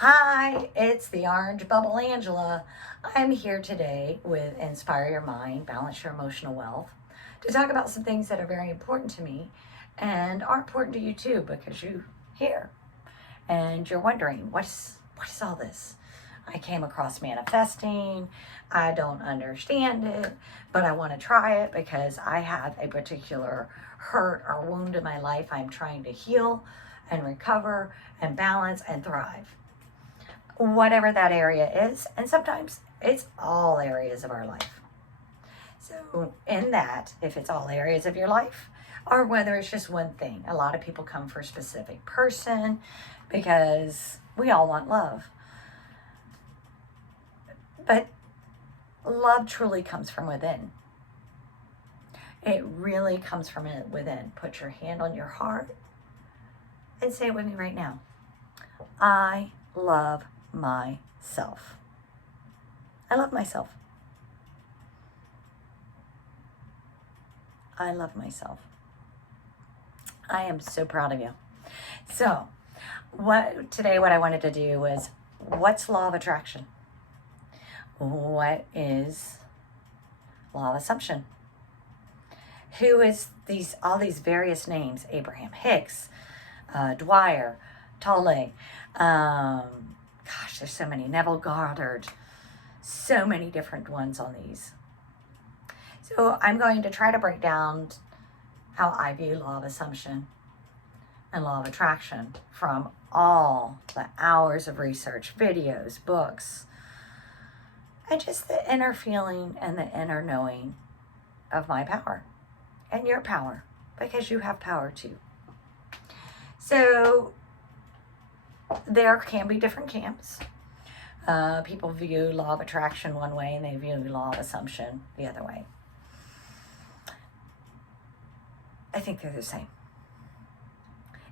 Hi, it's the Orange Bubble Angela. I'm here today with Inspire Your Mind, Balance Your Emotional Wealth to talk about some things that are very important to me and are important to you too because you here and you're wondering what is all this? I came across manifesting. I don't understand it, but I want to try it because I have a particular hurt or wound in my life I'm trying to heal and recover and balance and thrive, whatever that area is. And sometimes it's all areas of our life. So, in that, if it's all areas of your life, or whether it's just one thing, a lot of people come for a specific person because we all want love. But love truly comes from within. It really comes from within. Put your hand on your heart and say it with me right now. I love myself. I love myself. I love myself. I am so proud of you. So, what I wanted to do was, what's law of attraction? What is law of assumption? Who is all these various names? Abraham Hicks, Dwyer, Tolle. There's so many. Neville Goddard. So many different ones on these. So I'm going to try to break down how I view law of assumption and law of attraction from all the hours of research, videos, books, and just the inner feeling and the inner knowing of my power and your power, because you have power too. So there can be different camps. People view law of attraction one way and they view law of assumption the other way. I think they're the same,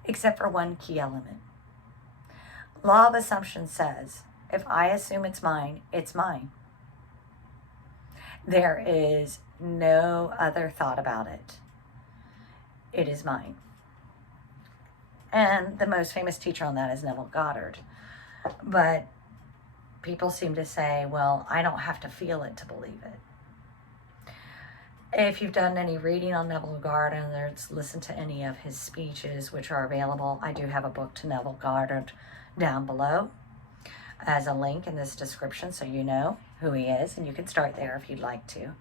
except for one key element. Law of assumption says, if I assume it's mine, it's mine. There is no other thought about it. It is mine. And the most famous teacher on that is Neville Goddard. But people seem to say, well, I don't have to feel it to believe it. If you've done any reading on Neville Goddard or listened to any of his speeches, which are available, I do have a book to Neville Goddard down below as a link in this description so you know who he is, and you can start there if you'd like to.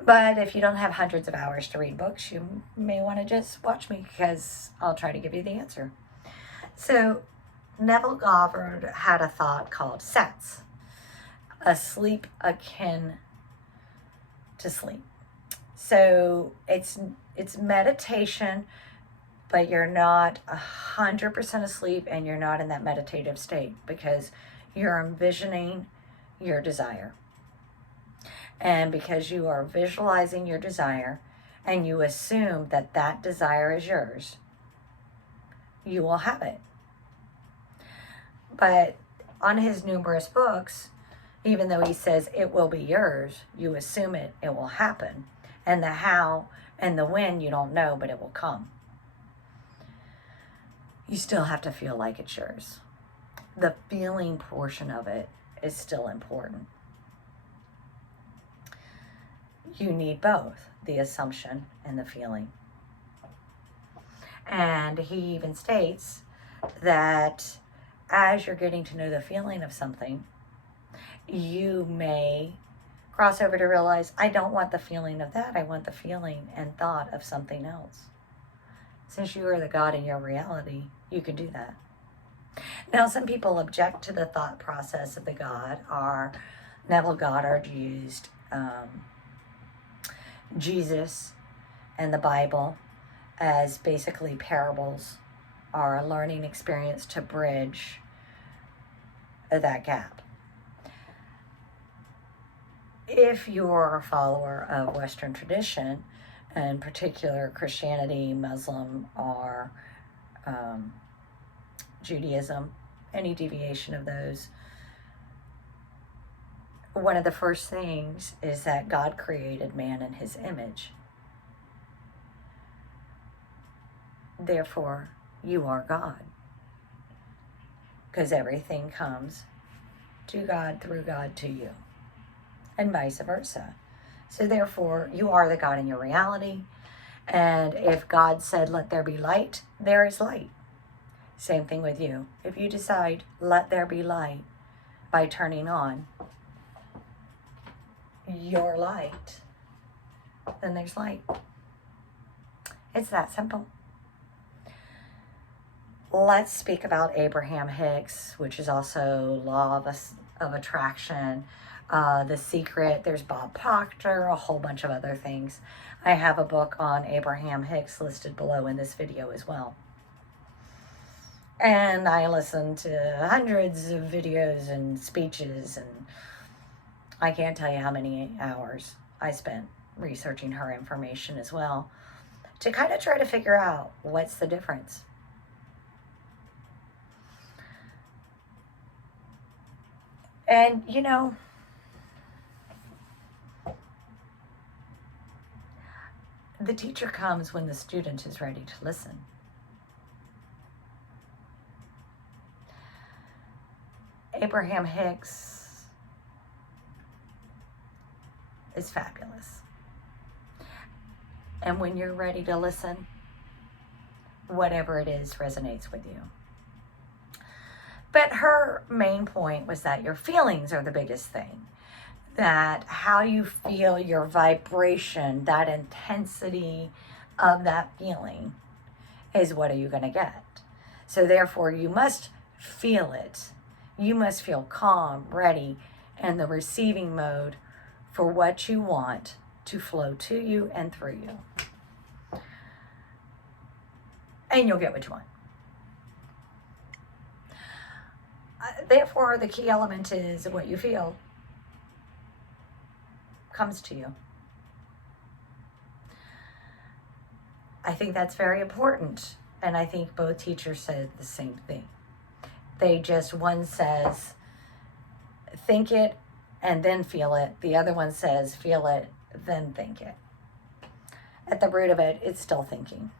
But if you don't have hundreds of hours to read books, you may want to just watch me because I'll try to give you the answer. So Neville Goddard had a thought called SATS, a sleep akin to sleep. So it's meditation, but you're not 100% asleep and you're not in that meditative state because you're envisioning your desire. And because you are visualizing your desire and you assume that that desire is yours, you will have it. But on his numerous books, even though he says it will be yours, you assume it will happen. And the how and the when you don't know, but it will come. You still have to feel like it's yours. The feeling portion of it is still important. You need both, the assumption and the feeling. And he even states that as you're getting to know the feeling of something, you may cross over to realize, I don't want the feeling of that. I want the feeling and thought of something else. Since you are the God in your reality, you can do that. Now, some people object to the thought process of the God. Neville Goddard used Jesus and the Bible as basically parables or a learning experience to bridge that gap. If you're a follower of Western tradition, in particular Christianity, Muslim, or Judaism, any deviation of those, one of the first things is that God created man in his image. Therefore, you are God. because everything comes to God through God to you, and vice versa. So therefore, you are the God in your reality. And if God said, let there be light, there is light. Same thing with you. If you decide, let there be light, by turning on your light, then there's light. It's that simple. Let's speak about Abraham Hicks, which is also Law of Attraction, The Secret. There's Bob Proctor, a whole bunch of other things. I have a book on Abraham Hicks listed below in this video as well. And I listen to hundreds of videos and speeches, and I can't tell you how many hours I spent researching her information as well, to kind of try to figure out what's the difference. And, you know, the teacher comes when the student is ready to listen. Abraham Hicks is fabulous. And when you're ready to listen, whatever it is resonates with you. But her main point was that your feelings are the biggest thing. That how you feel, your vibration, that intensity of that feeling is what are you going to get. So therefore, you must feel it. You must feel calm, ready, and the receiving mode for what you want to flow to you and through you. And you'll get what you want. Therefore, the key element is what you feel comes to you. I think that's very important. And I think both teachers said the same thing. They just, one says, think it and then feel it. The other one says, feel it, then think it. At the root of it, it's still thinking.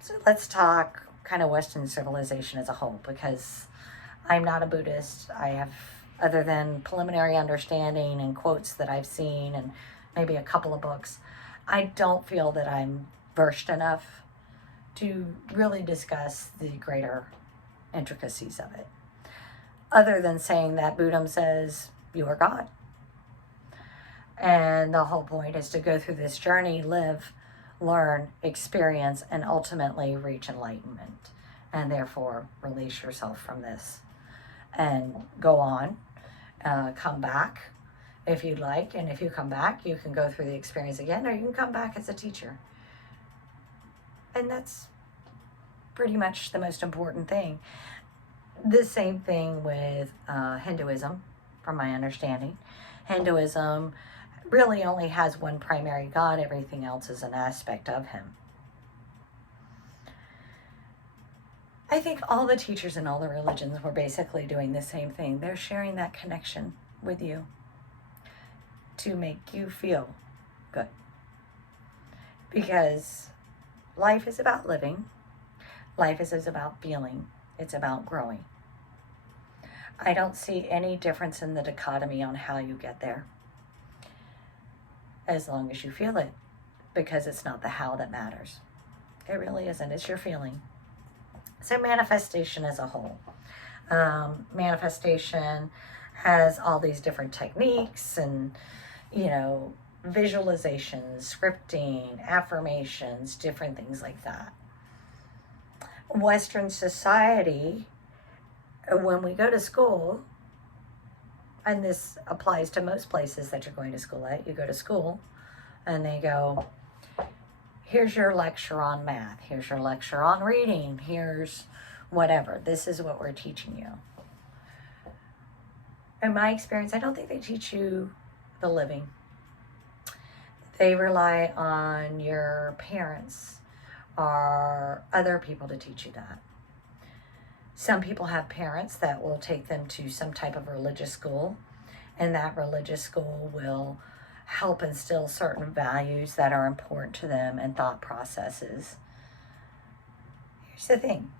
So let's talk kind of Western civilization as a whole, because I'm not a Buddhist. I have, other than preliminary understanding and quotes that I've seen and maybe a couple of books, I don't feel that I'm versed enough to really discuss the greater intricacies of it. Other than saying that Buddhism says you are God. And the whole point is to go through this journey, live, learn, experience, and ultimately reach enlightenment. And therefore, release yourself from this. And go on, come back if you'd like. And if you come back, you can go through the experience again, or you can come back as a teacher. And that's pretty much the most important thing. The same thing with Hinduism, from my understanding. Hinduism really only has one primary God. Everything else is an aspect of him. I think all the teachers in all the religions were basically doing the same thing. They're sharing that connection with you to make you feel good. Because life is about living. Life is about feeling. It's about growing. I don't see any difference in the dichotomy on how you get there, as long as you feel it, because it's not the how that matters. It really isn't. It's your feeling. So manifestation as a whole. Manifestation has all these different techniques and, visualizations, scripting, affirmations, different things like that. Western society, when we go to school, and this applies to most places that you're going to school at, you go to school and they go, here's your lecture on math, here's your lecture on reading, here's whatever. This is what we're teaching you. In my experience, I don't think they teach you the living. They rely on your parents or other people to teach you that. Some people have parents that will take them to some type of religious school, and that religious school will help instill certain values that are important to them and thought processes. Here's the thing.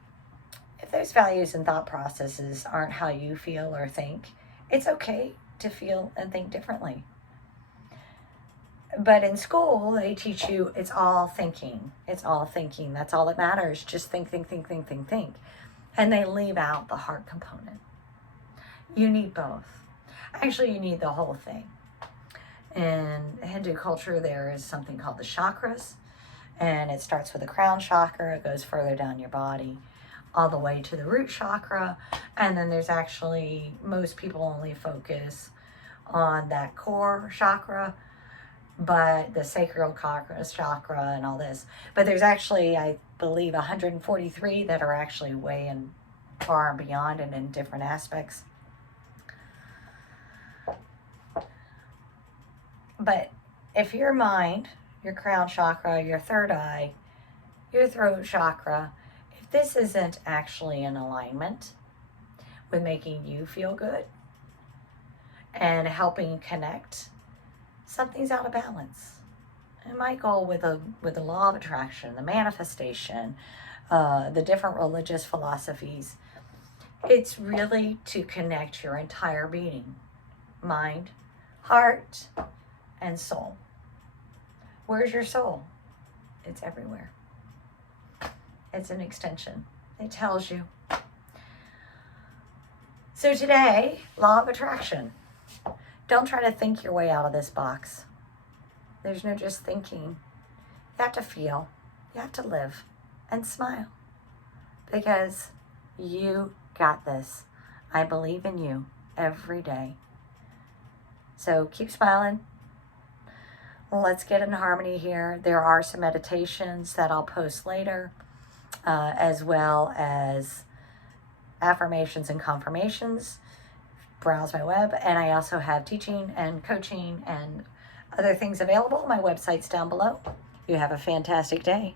If those values and thought processes aren't how you feel or think, it's okay to feel and think differently. But in school, they teach you it's all thinking. It's all thinking. That's all that matters. Just think, think, think, think, think, think. And they leave out the heart component. You need both. Actually, you need the whole thing. In Hindu culture, there is something called the chakras, and it starts with the crown chakra. It goes further down your body, all the way to the root chakra. And then there's actually, most people only focus on that core chakra, but the sacral chakra and all this. But there's actually, I believe, 143 that are actually way and far and beyond and in different aspects. But if your mind, your crown chakra, your third eye, your throat chakra, if this isn't actually in alignment with making you feel good and helping connect, something's out of balance. And my goal with the law of attraction, the manifestation, the different religious philosophies, it's really to connect your entire being, mind, heart, and soul. Where's your soul? It's everywhere. It's an extension. It tells you. So today, law of attraction. Don't try to think your way out of this box. There's no just thinking. You have to feel. You have to live and smile. Because you got this. I believe in you every day. So keep smiling. Let's get in harmony here. There are some meditations that I'll post later, as well as affirmations and confirmations. Browse my web, and I also have teaching and coaching and other things available. My website's down below. You have a fantastic day.